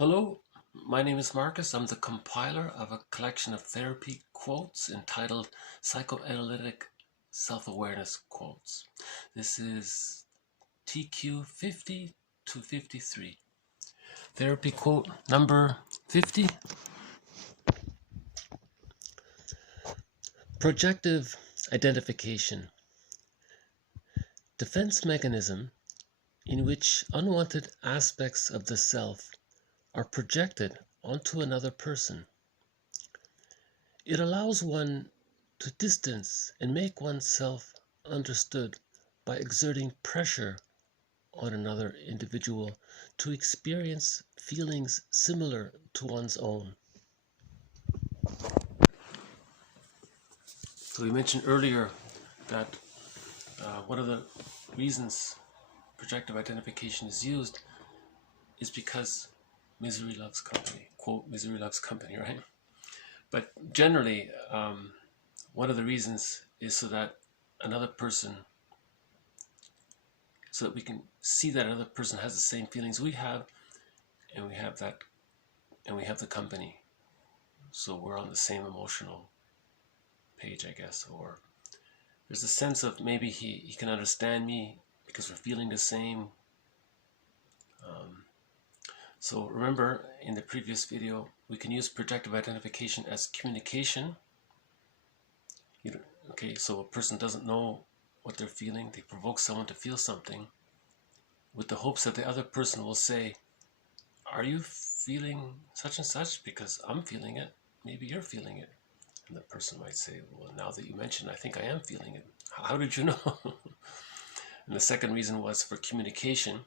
Hello, my name is Marcus. I'm the compiler of a collection of therapy quotes entitled Psychoanalytic Self-Awareness Quotes. This is TQ 50 to 53. Therapy quote number 50. Projective identification. Defense mechanism in which unwanted aspects of the self are projected onto another person. It allows one to distance and make oneself understood by exerting pressure on another individual to experience feelings similar to one's own. So we mentioned earlier that one of the reasons projective identification is used is because misery loves company. Quote, misery loves company, right? But generally, one of the reasons is so that we can see that another person has the same feelings we have, and we have the company. So we're on the same emotional page, I guess, or there's a sense of maybe he can understand me because we're feeling the same. So remember, in the previous video, we can use projective identification as communication. Okay, so a person doesn't know what they're feeling. They provoke someone to feel something with the hopes that the other person will say, are you feeling such and such? Because I'm feeling it. Maybe you're feeling it. And the person might say, well, now that you mentioned, I think I am feeling it. How did you know? And the second reason was for communication,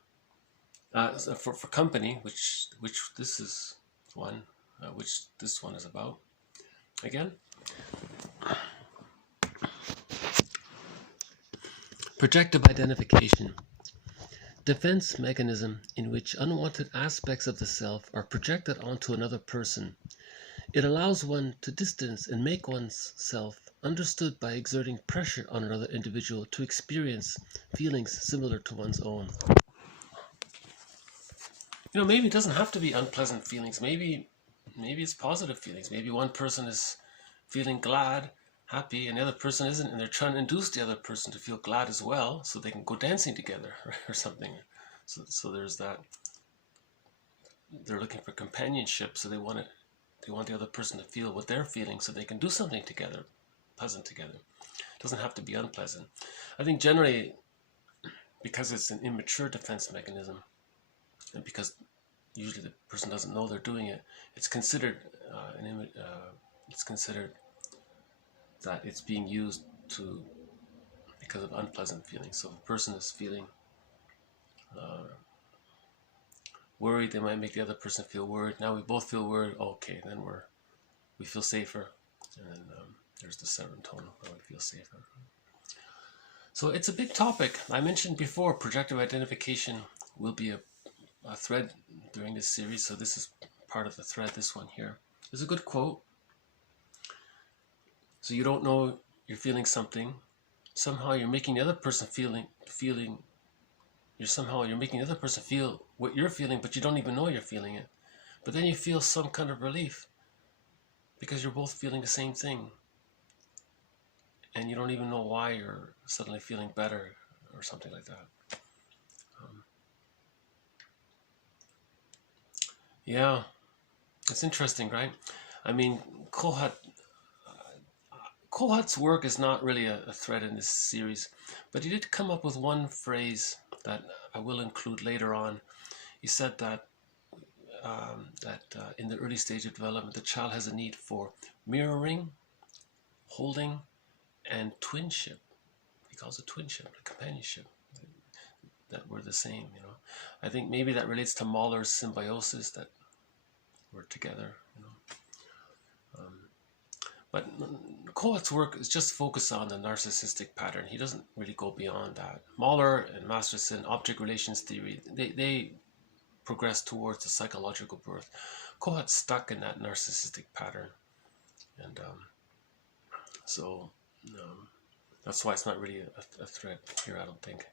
for company, which this is one, which this one is about. Again, projective identification. Defense mechanism in which unwanted aspects of the self are projected onto another person. It allows one to distance and make one's self understood by exerting pressure on another individual to experience feelings similar to one's own. Maybe it doesn't have to be unpleasant feelings. Maybe it's positive feelings. Maybe one person is feeling glad, happy, and the other person isn't, and they're trying to induce the other person to feel glad as well so they can go dancing together or something. So there's that. They're looking for companionship, so they want the other person to feel what they're feeling so they can do something together, pleasant together. It doesn't have to be unpleasant. I think generally, because it's an immature defense mechanism, and because usually the person doesn't know they're doing it, it's considered that it's being used because of unpleasant feelings. So if a person is feeling worried, they might make the other person feel worried. Now we both feel worried. Okay, then we feel safer, and then there's the serotonin where we feel safer. So it's a big topic. I mentioned before, projective identification will be a thread during this series. So this is part of the thread. This one here is a good quote. So you don't know you're feeling something. Somehow you're making the other person you're making the other person feel what you're feeling, but you don't even know you're feeling it. But then you feel some kind of relief because you're both feeling the same thing. And you don't even know why you're suddenly feeling better or something like that. Yeah, it's interesting, right? I mean, Kohat's work is not really a thread in this series, but he did come up with one phrase that I will include later on. He said that in the early stage of development, the child has a need for mirroring, holding, and twinship. He calls it twinship, companionship, that we're the same. I think maybe that relates to Mahler's symbiosis, that we're together. But Kohat's work is just focused on the narcissistic pattern. He doesn't really go beyond that. Mahler and Masterson, object relations theory, they progress towards the psychological birth. Kohat's stuck in that narcissistic pattern. And that's why it's not really a threat here, I don't think.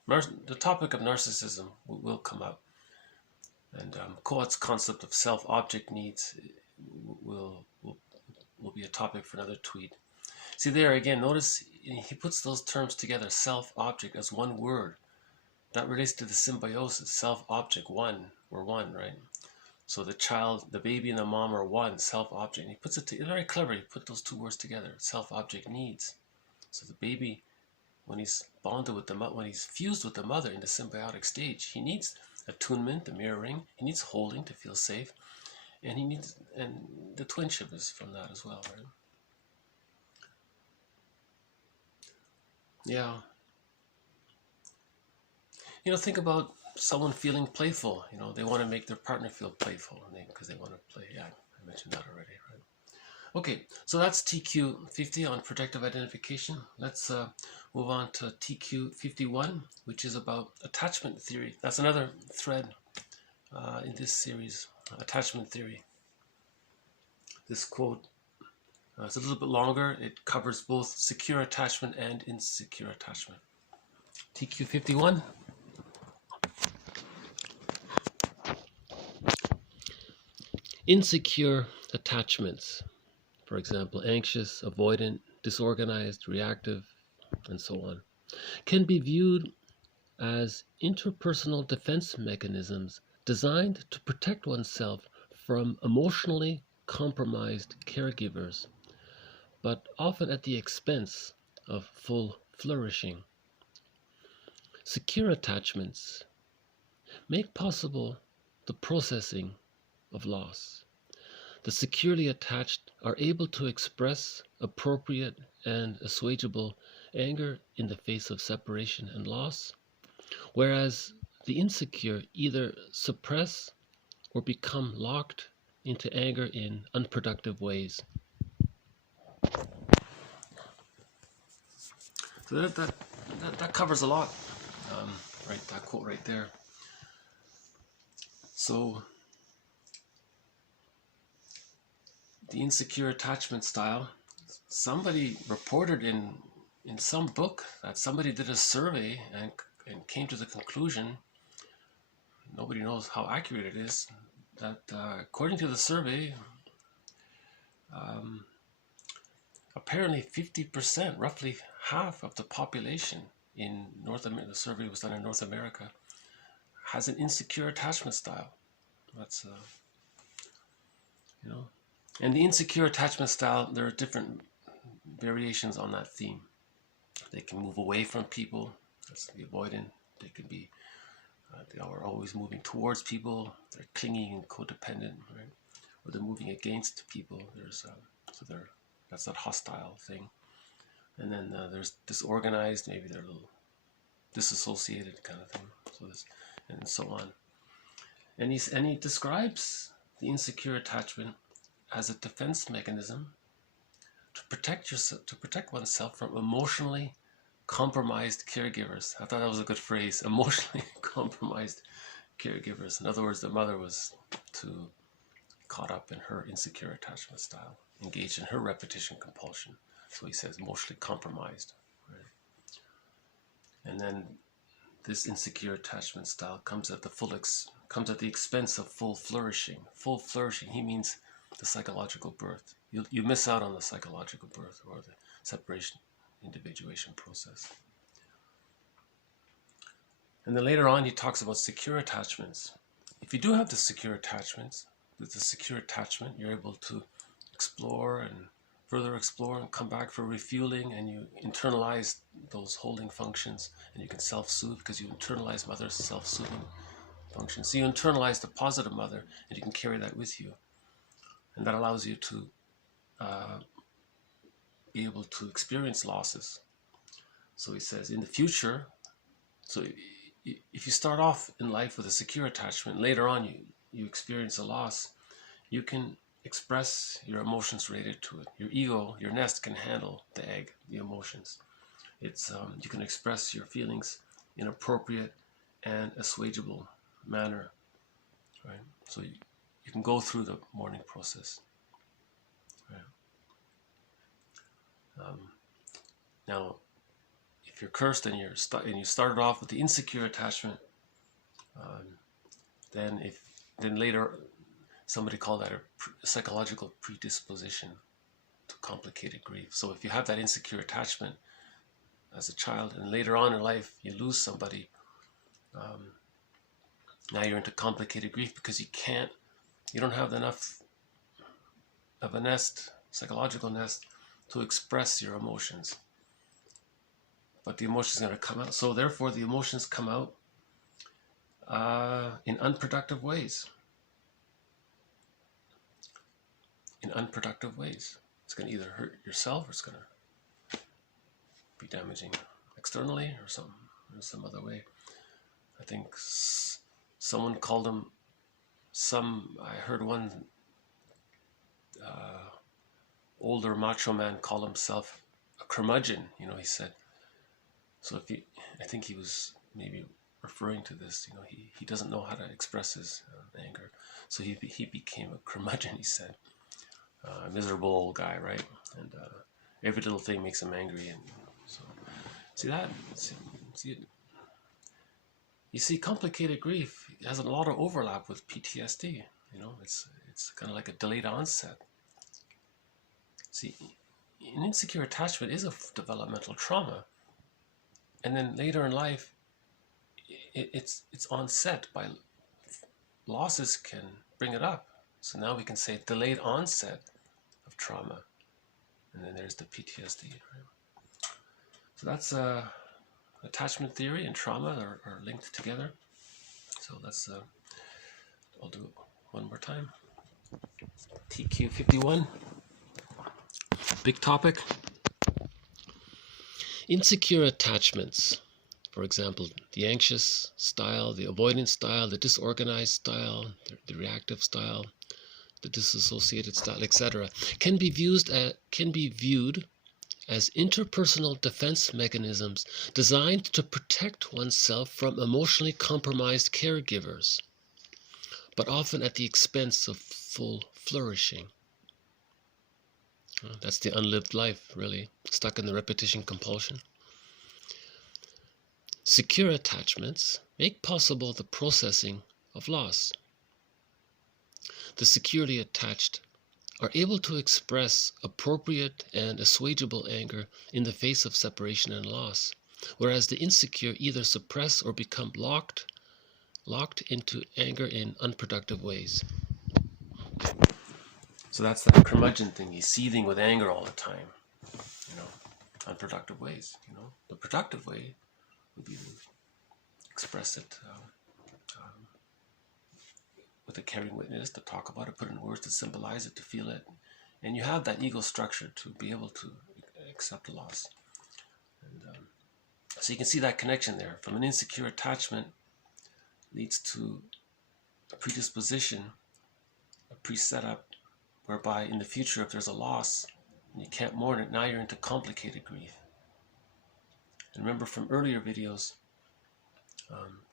The topic of narcissism will come up. And Coates' concept of self-object needs will be a topic for another tweet. See there again, notice he puts those terms together, self-object as one word. That relates to the symbiosis, self-object, one, we're one, right? So the child, the baby and the mom are one, self-object. And he puts it very clever, he put those two words together, self-object needs. So the baby, when he's bonded with the mother, when he's fused with the mother in the symbiotic stage, he needs attunement, the mirroring, he needs holding to feel safe, and he needs, and the twinship is from that as well, right? Yeah. Think about someone feeling playful. They want to make their partner feel playful because they want to play. Yeah, I mentioned that already, right? Okay, so that's TQ50 on projective identification. Let's move on to TQ51, which is about attachment theory. That's another thread in this series, attachment theory. This quote is a little bit longer. It covers both secure attachment and insecure attachment. TQ51. Insecure attachments, for example, anxious, avoidant, disorganized, reactive, and so on, can be viewed as interpersonal defense mechanisms designed to protect oneself from emotionally compromised caregivers, but often at the expense of full flourishing. Secure attachments make possible the processing of loss. The securely attached are able to express appropriate and assuagable anger in the face of separation and loss, whereas the insecure either suppress or become locked into anger in unproductive ways. So that covers a lot, right? That quote right there. So the insecure attachment style, somebody reported in some book that somebody did a survey and came to the conclusion, nobody knows how accurate it is, that according to the survey, apparently 50%, roughly half of the population in North America, the survey was done in North America, has an insecure attachment style. That's, and the insecure attachment style, there are different variations on that theme. They can move away from people, that's the avoidant. They can be, they are always moving towards people, they're clinging and codependent, right? Or they're moving against people. There's, that's that hostile thing. And then there's disorganized, maybe they're a little disassociated kind of thing. So this, and so on. And he describes the insecure attachment as a defense mechanism to protect oneself from emotionally compromised caregivers. I thought that was a good phrase, emotionally compromised caregivers. In other words, the mother was too caught up in her insecure attachment style, engaged in her repetition compulsion. So he says emotionally compromised. Right? And then this insecure attachment style comes at the expense of full flourishing. Full flourishing, he means the psychological birth. You miss out on the psychological birth or the separation individuation process. And then later on he talks about secure attachments. If you do have the secure attachments, with the secure attachment you're able to explore and further explore and come back for refueling, and you internalize those holding functions, and you can self-soothe because you internalize mother's self-soothing function. So you internalize the positive mother and you can carry that with you, and that allows you to be able to experience losses. So he says in the future, so if you start off in life with a secure attachment, later on you experience a loss, you can express your emotions related to it. Your ego, your nest can handle the egg, the emotions. It's you can express your feelings in appropriate and assuagable manner, right? So you can go through the mourning process. Right? Now, if you're cursed and you started off with the insecure attachment, then if then later somebody called that a psychological predisposition to complicated grief. So if you have that insecure attachment as a child, and later on in life you lose somebody, now you're into complicated grief because you don't have enough of a nest, psychological nest, to express your emotions. But the emotions are going to come out. So therefore the emotions come out in unproductive ways. In unproductive ways. It's going to either hurt yourself or it's going to be damaging externally or some other way. I think someone called him, I heard one older macho man call himself a curmudgeon, he said. So I think he was maybe referring to this, he doesn't know how to express his anger. So he became a curmudgeon, he said. A miserable old guy, right? And every little thing makes him angry. And so, you see, complicated grief has a lot of overlap with PTSD. It's kind of like a delayed onset. See, an insecure attachment is a developmental trauma, and then later in life, it's onset by losses can bring it up. So now we can say delayed onset of trauma, and then there's the PTSD. Right? So that's attachment theory and trauma are linked together. So I'll do it one more time. TQ 51. Big topic. Insecure attachments. For example, the anxious style, the avoidant style, the disorganized style, the reactive style, the disassociated style, etc., can be viewed as interpersonal defense mechanisms designed to protect oneself from emotionally compromised caregivers, but often at the expense of full flourishing. That's the unlived life, really, stuck in the repetition compulsion. Secure attachments make possible the processing of loss. The securely attached are able to express appropriate and assuagable anger in the face of separation and loss, whereas the insecure either suppress or become locked into anger in unproductive ways. So that's that curmudgeon thing. He's seething with anger all the time, unproductive ways. The productive way would be to express it with a caring witness, to talk about it, put it in words, to symbolize it, to feel it. And you have that ego structure to be able to accept a loss. And so you can see that connection there. From an insecure attachment leads to a predisposition, a pre-setup, whereby in the future, if there's a loss and you can't mourn it, now you're into complicated grief. And remember from earlier videos,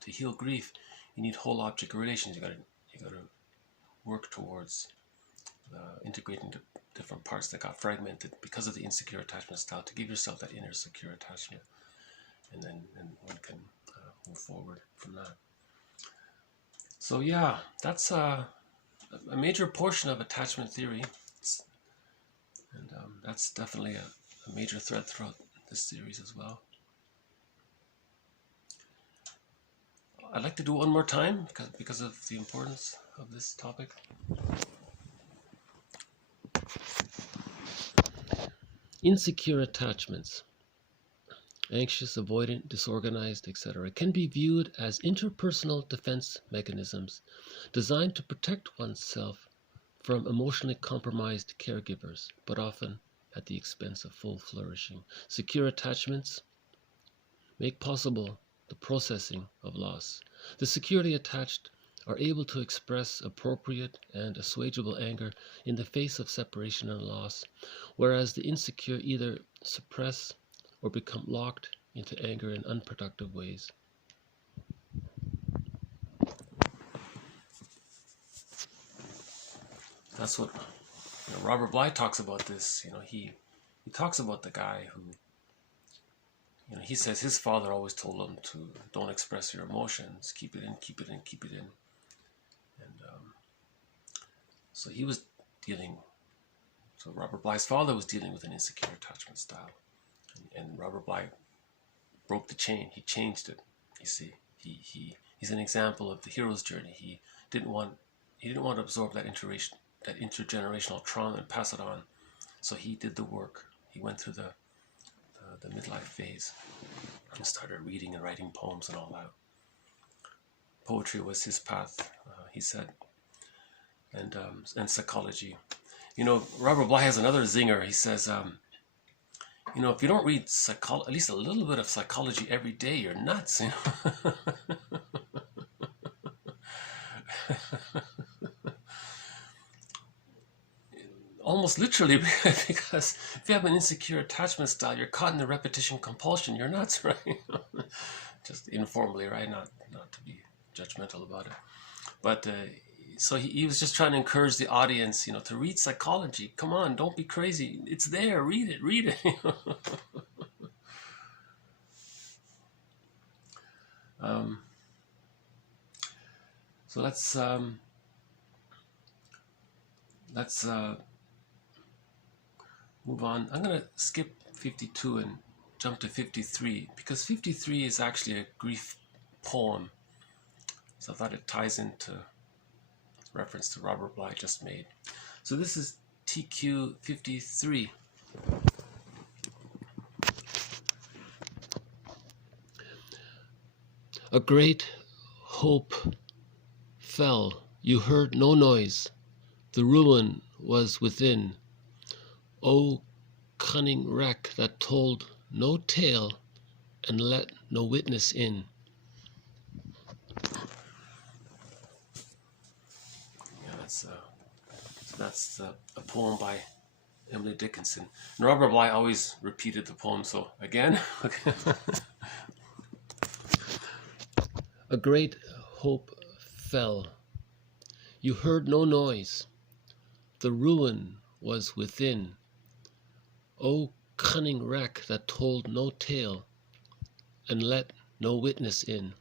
to heal grief, you need whole object relations. You got to work towards integrating the different parts that got fragmented because of the insecure attachment style to give yourself that inner secure attachment, and then one can move forward from that. So yeah, that's a major portion of attachment theory, and that's definitely a major thread throughout this series as well. I'd like to do it one more time because of the importance of this topic. Insecure attachments, anxious, avoidant, disorganized, etc., can be viewed as interpersonal defense mechanisms designed to protect oneself from emotionally compromised caregivers, but often at the expense of full flourishing. Secure attachments make possible the processing of loss. The securely attached are able to express appropriate and assuagable anger in the face of separation and loss, whereas the insecure either suppress or become locked into anger in unproductive ways. That's what Robert Bly talks about this. He talks about the guy who, he says his father always told him to don't express your emotions, keep it in, keep it in, keep it in. And So he was dealing, so Robert Bly's father was dealing with an insecure attachment style. And Robert Bly broke the chain. He changed it. You see, he's an example of the hero's journey. He didn't want to absorb that intergenerational trauma and pass it on. So he did the work. He went through the midlife phase and started reading and writing poems and all that. Poetry was his path, he said, and psychology. You know, Robert Bly has another zinger. He says, you know, if you don't read at least a little bit of psychology every day, you're nuts. You know? Almost literally, because if you have an insecure attachment style, you're caught in the repetition compulsion. You're nuts, right? Just informally, right? Not to be judgmental about it. But so he was just trying to encourage the audience, you know, to read psychology. Come on, don't be crazy. It's there. Read it. So let's move on. I'm going to skip 52 and jump to 53, because 53 is actually a grief poem. So I thought it ties into reference to Robert Bly just made. So this is TQ 53. A great hope fell. You heard no noise. The ruin was within. O cunning wreck that told no tale and let no witness in. Yeah, that's a poem by Emily Dickinson. And Robert Bly always repeated the poem, so again. A great hope fell. You heard no noise. The ruin was within. O cunning wreck that told no tale and let no witness in.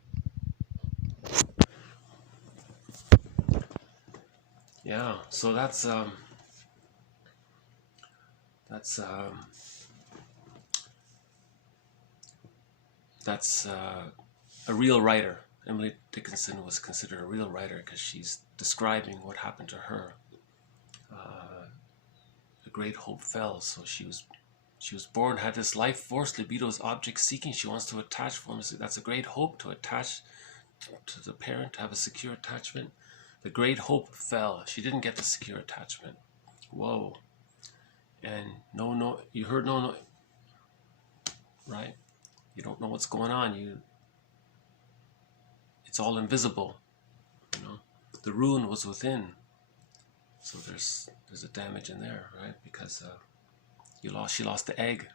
Yeah, so that's a real writer. Emily Dickinson was considered a real writer because she's describing what happened to her. A great hope fell, so she was born, had this life force, libido's object seeking. She wants to attach for him. That's a great hope, to attach to the parent, to have a secure attachment. The great hope fell. She didn't get the secure attachment. Whoa. And you heard no, right? You don't know what's going on. It's all invisible, you know. The ruin was within. So there's a damage in there, right? Because she lost the egg.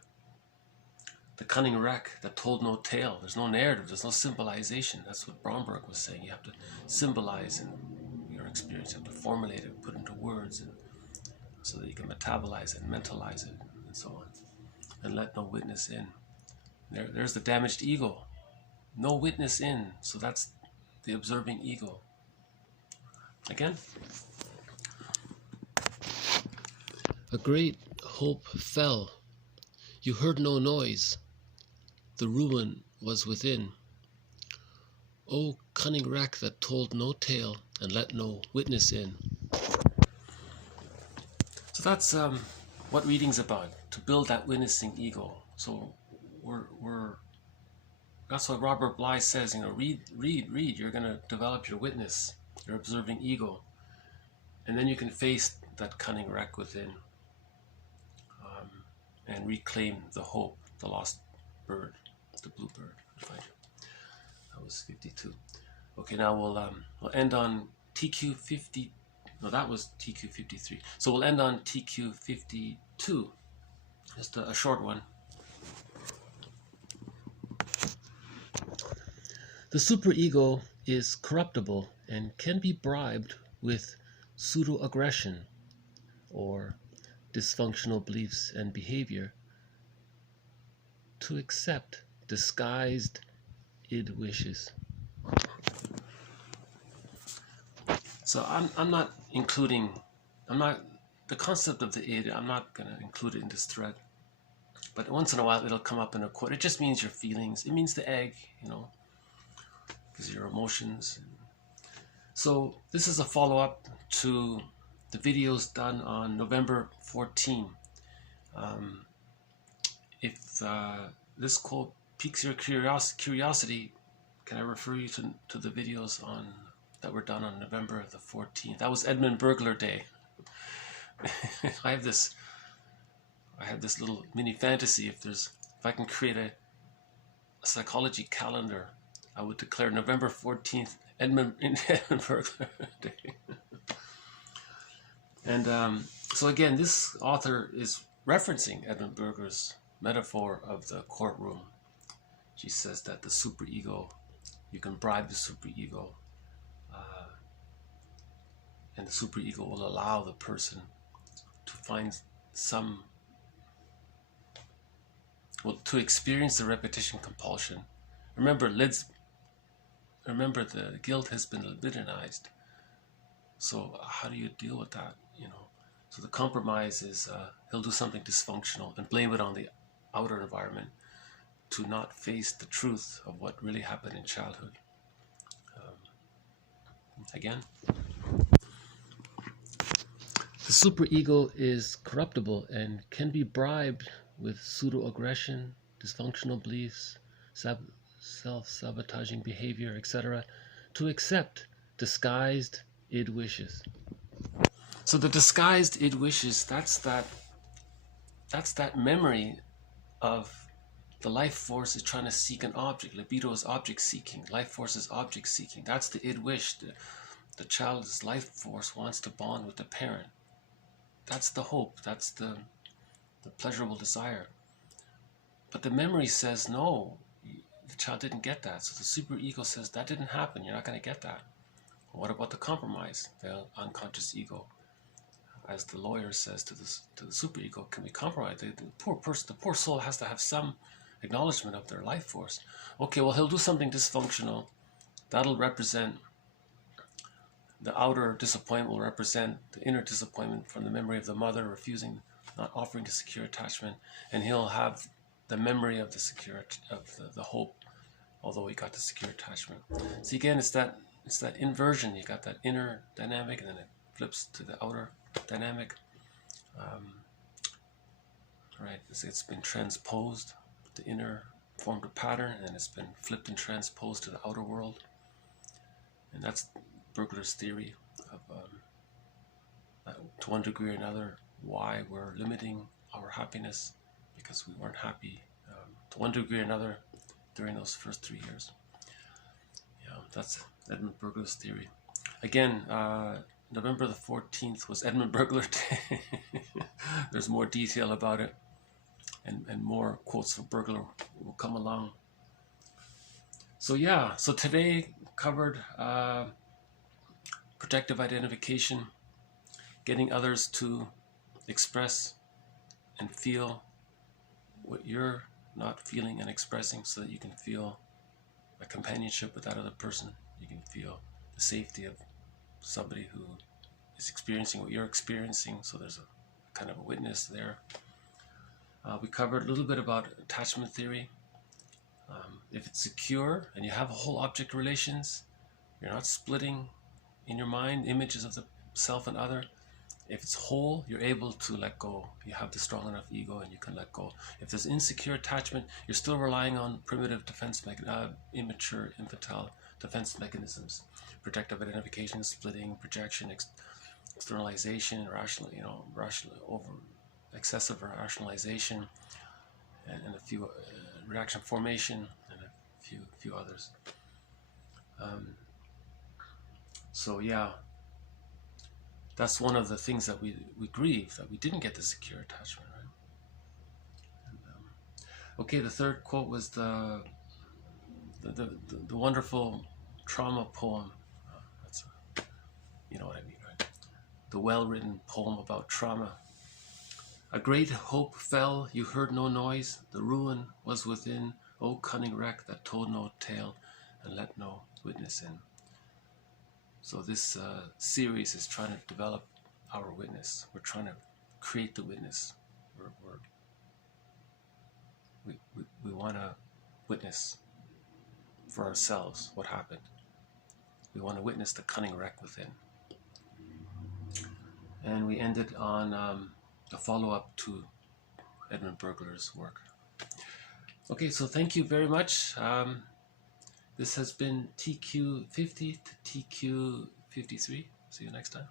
The cunning wreck that told no tale. There's no narrative. There's no symbolization. That's what Bromberg was saying. You have to symbolize in your experience. You have to formulate it, put it into words, and so that you can metabolize it, mentalize it, and so on. And let no witness in. There's the damaged ego. No witness in. So that's the observing ego. Again. A great hope fell. You heard no noise. The ruin was within. O cunning wreck that told no tale and let no witness in. So that's what reading's about, to build that witnessing ego. So that's what Robert Bly says, you know, read. You're going to develop your witness, your observing ego. And then you can face that cunning wreck within and reclaim the hope, the lost bird, the blue bird. That was 52. Okay, now we'll end on TQ 50. No, that was TQ 53. So we'll end on TQ 52. Just a short one. The superego is corruptible and can be bribed with pseudo-aggression or dysfunctional beliefs and behavior to accept disguised id wishes. So I'm not including the concept of the id, I'm not going to include it in this thread, but once in a while it'll come up in a quote. It just means your feelings. It means the egg, because your emotions. So this is a follow-up to the videos done on November 14. If this quote piques your curiosity, can I refer you to the videos that were done on November the 14th? That was Edmund Burglar Day. I have this little mini fantasy. If I can create a psychology calendar, I would declare November 14th Edmund Burglar Day. And so again, this author is referencing Edmund Burger's metaphor of the courtroom. She says that the superego, you can bribe the superego, and the superego will allow the person to find to experience the repetition compulsion. Remember, the guilt has been libidinized. So how do you deal with that? So the compromise is he'll do something dysfunctional and blame it on the outer environment to not face the truth of what really happened in childhood. Again, the superego is corruptible and can be bribed with pseudo-aggression, dysfunctional beliefs, self-sabotaging behavior, etc., to accept disguised id wishes. So the disguised id wishes, that's that memory of the life force is trying to seek an object. Libido is object seeking. Life force is object seeking. That's the id wish. The child's life force wants to bond with the parent. That's the hope. That's the pleasurable desire. But the memory says no, the child didn't get that. So the superego says that didn't happen. You're not going to get that. What about the compromise? The unconscious ego, as the lawyer says to the superego, can we compromise? The poor person, the poor soul has to have some acknowledgement of their life force. Okay, well, he'll do something dysfunctional. That'll represent the outer disappointment, will represent the inner disappointment from the memory of the mother refusing, not offering to secure attachment, and he'll have the memory of the hope, although he got the secure attachment. See, again, it's that inversion. You got that inner dynamic, and then it flips to the outer dynamic. Right? It's been transposed. The inner formed a pattern, and it's been flipped and transposed to the outer world. And that's Burglar's theory of, to one degree or another, why we're limiting our happiness, because we weren't happy to one degree or another during those first 3 years. Yeah, that's Edmund Burglar's theory. Again, November the 14th was Edmund Burglar Day. There's more detail about it, and more quotes from Burglar will come along. So yeah, so today covered projective identification, getting others to express and feel what you're not feeling and expressing, so that you can feel a companionship with that other person. You can feel the safety of somebody who is experiencing what you're experiencing, so there's a kind of a witness there. We covered a little bit about attachment theory. If it's secure and you have a whole object relations, you're not splitting in your mind images of the self and other. If it's whole, you're able to let go. You have the strong enough ego and you can let go. If there's insecure attachment, you're still relying on primitive defense immature, infantile defense mechanisms. Projective identification, splitting, projection, externalization, excessive rationalization, and a few reaction formation, and a few others. So yeah, that's one of the things that we grieve, that we didn't get the secure attachment, right? And, okay, the third quote was the wonderful trauma poem. You know what I mean, right? The well-written poem about trauma. A great hope fell, you heard no noise, the ruin was within, O cunning wreck that told no tale and let no witness in. So this series is trying to develop our witness. We're trying to create the witness. We want to witness for ourselves what happened. We want to witness the cunning wreck within. And we ended on a follow-up to Edmund Burglar's work. Okay, so thank you very much. This has been TQ50 to TQ53. See you next time.